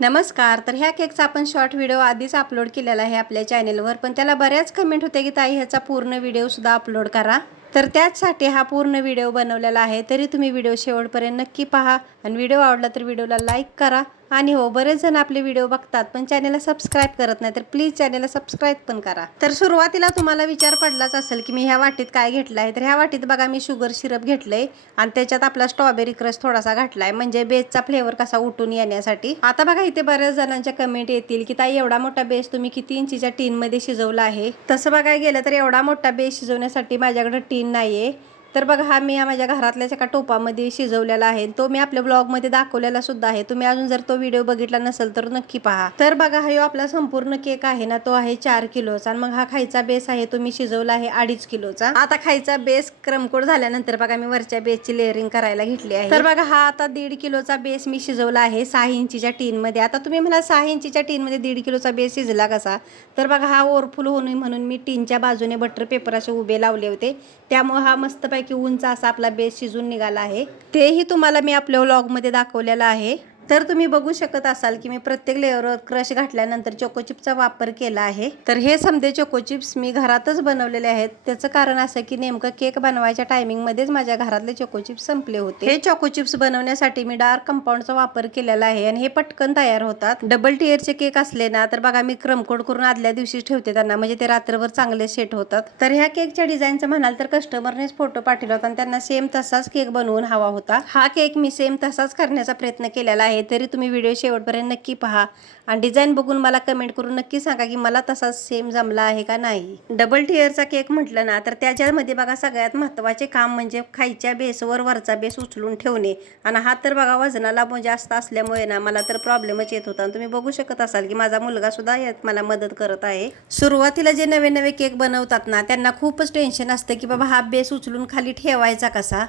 नमस्कार. तर ह्या केकचा आपण शॉर्ट व्हिडिओ आधीच अपलोड केलेला आहे आपल्या चॅनेलवर पण त्याला बऱ्याच कमेंट होते की ताई ह्याचा पूर्ण व्हिडिओसुद्धा अपलोड करा. तर त्याचसाठी हा पूर्ण व्हिडिओ बनवलेला आहे. तरी तुम्ही व्हिडिओ शेवटपर्यंत नक्की पहा. आणि व्हिडिओ आवडला तर व्हिडिओला लाईक करा. आणि हो बरेच जण आपले व्हिडिओ बघतात पण चॅनलला सबस्क्राईब करत नाही तर प्लीज चॅनलला सबस्क्राईब पण करा. तर सुरुवातीला तुम्हाला विचार पडलाच असेल की मी ह्या वाटीत काय घेतलं आहे तर ह्या वाटीत बघा मी शुगर सिरप घेतलंय आणि त्याच्यात आपला स्ट्रॉबेरी क्रश थोडासा घातलाय. म्हणजे बेसचा फ्लेवर कसा उठून येण्यासाठी. आता बघा इथे बऱ्याच जणांच्या कमेंट येतील की ताई एवढा मोठा बेस तुम्ही किती इंचीच्या टीनमध्ये शिजवला आहे? तसं बघायला गेलं तर एवढा मोठा बेस शिजवण्यासाठी माझ्याकडे टीन नाहीये तर बघा हा मी माझ्या घरातल्याच एका टोपामध्ये शिजवलेला आहे. तो मी आपल्या ब्लॉगमध्ये दाखवलेला सुद्धा आहे. तुम्ही अजून जर तो व्हिडिओ बघितला नसेल तर नक्की पहा. तर बघा हा आपला संपूर्ण केक आहे ना तो आहे चार किलोचा. आणि मग हा खायचा बेस आहे तो मी शिजवला आहे अडीच किलोचा. आता खायचा बेस क्रमकोड झाल्यानंतर बघा मी वरच्या बेसची लेअरिंग करायला घेतली आहे. तर बघा हा आता दीड किलोचा बेस मी शिजवला आहे सहा इंचीच्या टीनमध्ये आता तुम्ही मला सहा इंचीच्या टीनमध्ये दीड किलोचा बेस शिजला कसा? तर बघा हा ओरफुल होऊन म्हणून मी टीनच्या बाजूने बटर पेपर असे उभे लावले होते. त्यामुळे हा मस्तपैकी उंच असा आपला बेस शिजून निघाला आहे. तेही तुम्हाला मी आपल्या व्लॉगमध्ये दाखवलेलं आहे. तर तुम्ही बघू शकत असाल की मी प्रत्येक लेअरवर क्रश घातल्यानंतर चोकोचिपचा वापर केला आहे. तर हे समजे चोको चिप्स मी घरातच बनवलेले आहेत. त्याचं कारण असं की नेमकं केक बनवायच्या टायमिंगमध्येच माझ्या घरातले चोकोचिप्स संपले होते. हे चोको चिप्स बनवण्यासाठी मी डार्क कंपाऊंडचा वापर केलेला आहे आणि हे पटकन तयार होतात. डबल टिअरचे केक असले ना तर बघा मी क्रमकोड करून आदल्या दिवशी ठेवते त्यांना म्हणजे ते रात्रभर चांगले सेट होतात. तर ह्या केकच्या डिझाईनचं म्हणाल तर कस्टमरनेच फोटो पाठवला होता आणि त्यांना सेम तसाच केक बनवून हवा होता. हा केक मी सेम तसाच करण्याचा प्रयत्न केलेला आहे. तरी तुम्ही व्हिडिओ शेवटपर्यंत नक्की पहा. आणि डिझाईन बघून मला कमेंट करून नक्की सांगा की मला तसा सेम जमला आहे का नाही. डबल टिअरचा केक म्हटलं ना तर त्याच्यामध्ये बघा सगळ्यात महत्त्वाचे काम म्हणजे खायच्या बेसवर वरचा बेस उचलून ठेवणे. आणि हा तर बघा वजनाला जास्त असल्यामुळे ना मला तर प्रॉब्लेमच येत होता. आणि तुम्ही बघू शकत असाल की माझा मुलगा सुद्धा यात मला मदत करत आहे. सुरुवातीला जे नवे नवे केक बनवतात ना त्यांना खूपच टेन्शन असतं की बाबा हा बेस उचलून खाली ठेवायचा कसा?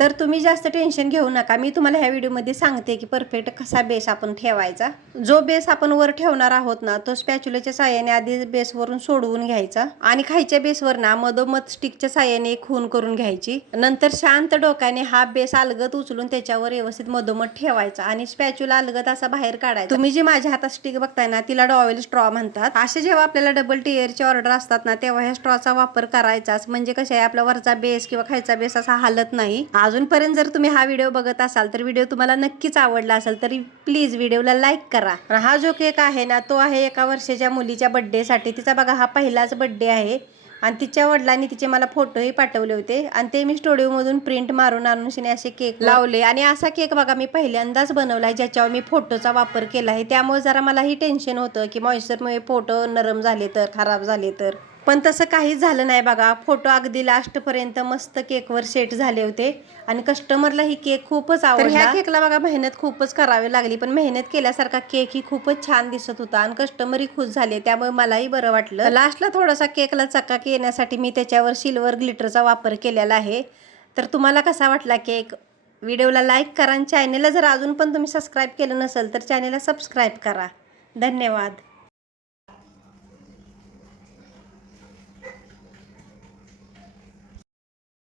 तर तुम्ही जास्त टेन्शन घेऊ नका. मी तुम्हाला ह्या व्हिडिओमध्ये सांगते की परफेक्ट कसा बेस आपण ठेवायचा. जो बेस आपण वर ठेवणार आहोत ना तो स्पॅच्युलाच्या साह्याने आधी बेसवरून सोडवून घ्यायचा. आणि खायच्या बेसवर ना मधोमध स्टिकच्या साह्याने खून करून घ्यायची. नंतर शांत डोक्याने हा बेस अलगत उचलून त्याच्यावर व्यवस्थित मधोमध ठेवायचा आणि स्पॅच्युला अलगत असा बाहेर काढायचा. तुम्ही जी माझ्या हातात स्टिक बघताय ना तिला डॉवेल स्ट्रॉ म्हणतात. असे जेव्हा आपल्याला डबल टिअरचे ऑर्डर असतात ना तेव्हा ह्या स्ट्रॉचा वापर करायचाच. म्हणजे कसं आहे आपला वरचा बेस किंवा खायचा बेस असा हालत नाही. अजूनपर्यंत जर तुम्ही हा व्हिडिओ बघत असाल तर व्हिडिओ तुम्हाला नक्कीच आवडला असेल तरी प्लीज व्हिडिओला लाईक करा. आणि हा जो केक आहे ना तो आहे एका वर्षाच्या मुलीच्या बड्डेसाठी तिचा बघा हा पहिलाच बड्डे आहे. आणि तिच्या वडिलांनी तिचे मला फोटोही पाठवले होते. आणि ते मी स्टुडिओमधून प्रिंट मारून आणून शिने असे केक लावले. आणि असा केक बघा मी पहिल्यांदाच बनवलाय ज्याच्यावर मी फोटोचा वापर केला आहे. त्यामुळे जरा मलाही टेन्शन होतं की मॉइश्चरमुळे फोटो नरम झाले तर खराब झाले तर. पण तसं काहीच झालं नाही बघा. फोटो अगदी लास्टपर्यंत मस्त केकवर सेट झाले होते. आणि कस्टमरला ही केक खूपच आवडला. ह्या केकला बघा मेहनत खूपच करावी लागली. पण मेहनत केल्यासारखा केक ही खूपच छान दिसत होता आणि कस्टमरही खुश झाले. त्यामुळे मलाही बरं वाटलं. लास्टला थोडासा केकला चकाकी येण्यासाठी मी त्याच्यावर सिल्वर ग्लिटरचा वापर केलेला आहे. तर तुम्हाला कसा वाटला केक व्हिडिओला लाईक करा आणि चॅनेलला जर अजून पण तुम्ही सबस्क्राईब केलं नसेल तर चॅनेलला सबस्क्राईब करा. धन्यवाद.